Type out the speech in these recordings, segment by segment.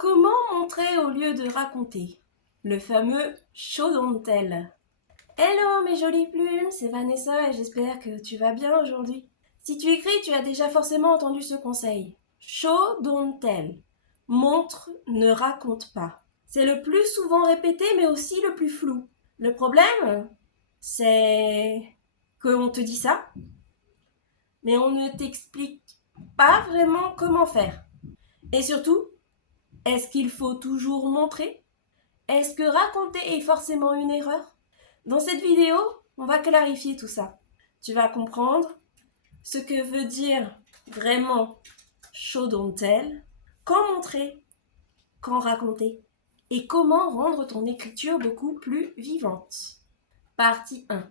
Comment montrer au lieu de raconter? Le fameux show don't tell. Hello mes jolies plumes, c'est Vanessa et j'espère que tu vas bien aujourd'hui. Si tu écris, tu as déjà forcément entendu ce conseil. Show don't tell. Montre, ne raconte pas. C'est le plus souvent répété mais aussi le plus flou. Le problème, c'est qu'on te dit ça, mais on ne t'explique pas vraiment comment faire. Et surtout, est-ce qu'il faut toujours montrer? Est-ce que raconter est forcément une erreur? Dans cette vidéo, on va clarifier tout ça. Tu vas comprendre ce que veut dire vraiment show don't tell, quand montrer, quand raconter, et comment rendre ton écriture beaucoup plus vivante. Partie 1.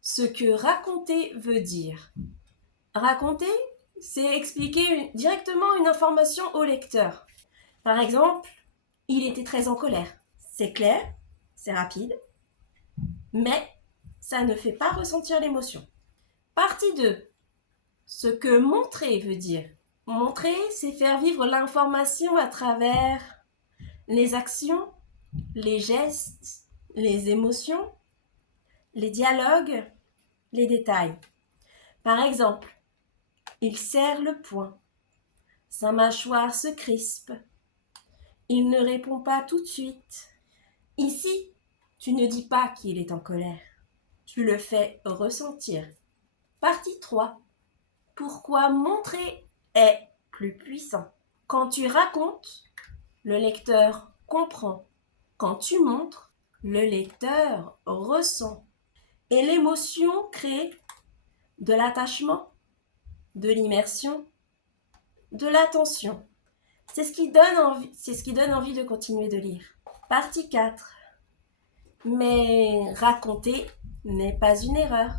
Ce que raconter veut dire. Raconter, c'est expliquer directement une information au lecteur. Par exemple, il était très en colère. C'est clair, c'est rapide, mais ça ne fait pas ressentir l'émotion. Partie 2. Ce que montrer veut dire. Montrer, c'est faire vivre l'information à travers les actions, les gestes, les émotions, les dialogues, les détails. Par exemple, il serre le poing, sa mâchoire se crispe, il ne répond pas tout de suite. Ici, tu ne dis pas qu'il est en colère, tu le fais ressentir. Partie 3. Pourquoi montrer est plus puissant? Quand tu racontes, le lecteur comprend. Quand tu montres, le lecteur ressent. Et l'émotion crée de l'attachement, de l'immersion, de l'attention. C'est ce qui donne envie de continuer de lire. Partie 4. Mais raconter n'est pas une erreur.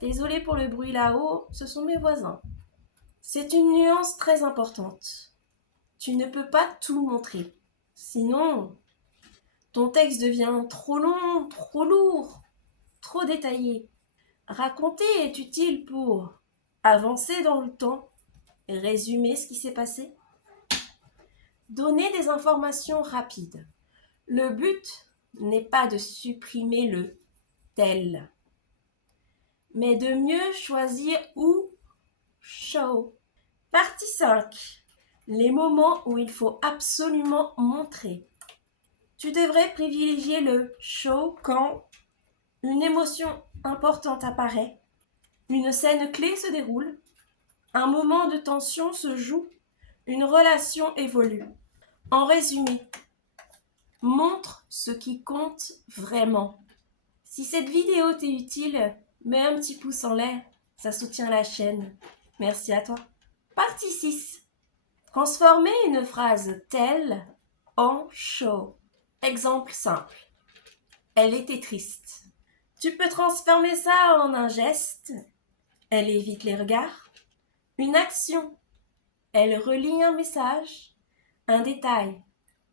Désolée pour le bruit là-haut, ce sont mes voisins. C'est une nuance très importante. Tu ne peux pas tout montrer. Sinon, ton texte devient trop long, trop lourd, trop détaillé. Raconter est utile pour avancer dans le temps, résumer ce qui s'est passé, donner des informations rapides. Le but n'est pas de supprimer le tel, mais de mieux choisir où show. Partie 5. Les moments où il faut absolument montrer. Tu devrais privilégier le show quand une émotion importante apparaît, une scène clé se déroule, un moment de tension se joue, une relation évolue. En résumé, montre ce qui compte vraiment. Si cette vidéo t'est utile, mets un petit pouce en l'air, ça soutient la chaîne. Merci à toi. Partie 6. Transformer une phrase telle en show. Exemple simple. Elle était triste. Tu peux transformer ça en un geste. Elle évite les regards. Une action. Elle relie un message. Un détail.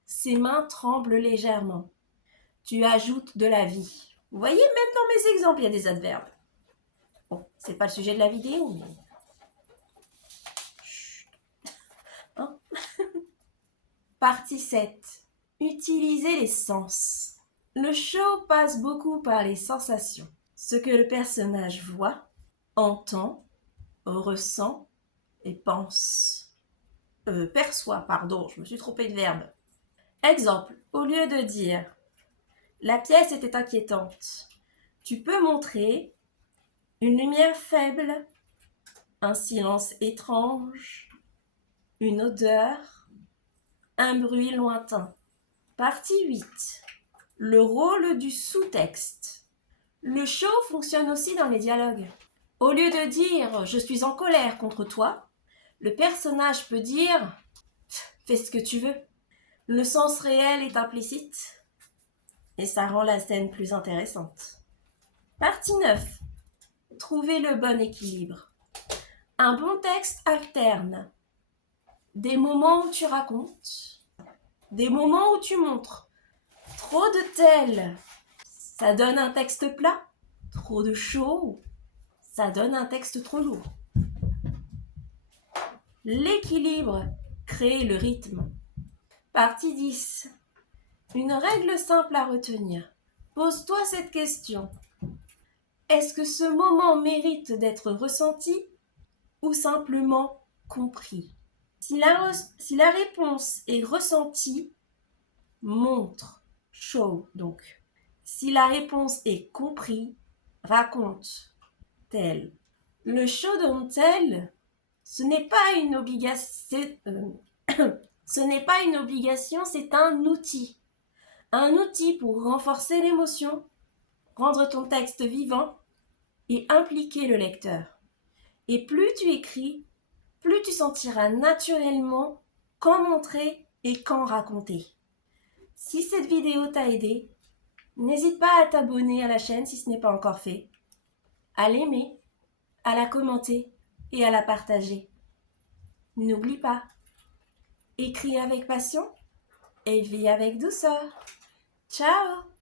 Ses mains tremblent légèrement. Tu ajoutes de la vie. Vous voyez, même dans mes exemples, il y a des adverbes. Bon, c'est pas le sujet de la vidéo, mais... Chut. Hein? Partie 7. Utiliser les sens. Le show passe beaucoup par les sensations. Ce que le personnage voit, entend, ressent et pense. Perçoit, pardon, je me suis trompée de verbe. Exemple, au lieu de dire « La pièce était inquiétante », tu peux montrer une lumière faible, un silence étrange, une odeur, un bruit lointain. Partie 8. Le rôle du sous-texte. Le show fonctionne aussi dans les dialogues. Au lieu de dire « Je suis en colère contre toi », le personnage peut dire « Fais ce que tu veux ». Le sens réel est implicite et ça rend la scène plus intéressante. Partie 9. Trouver le bon équilibre. Un bon texte alterne des moments où tu racontes, des moments où tu montres. Trop de tel, ça donne un texte plat. Trop de show, ça donne un texte trop lourd. L'équilibre Créer le rythme. Partie 10. Une règle simple à retenir. Pose-toi cette question. Est-ce que ce moment mérite d'être ressenti ou simplement compris? Si la réponse est ressentie, montre, show donc. Si la réponse est compris, raconte, tell. Le show don't tell, ce n'est pas une obligation, ce n'est pas une obligation, c'est un outil. Un outil pour renforcer l'émotion, rendre ton texte vivant et impliquer le lecteur. Et plus tu écris, plus tu sentiras naturellement quand montrer et quand raconter. Si cette vidéo t'a aidé, n'hésite pas à t'abonner à la chaîne si ce n'est pas encore fait, à l'aimer, à la commenter et à la partager. N'oublie pas, écris avec passion et vis avec douceur. Ciao!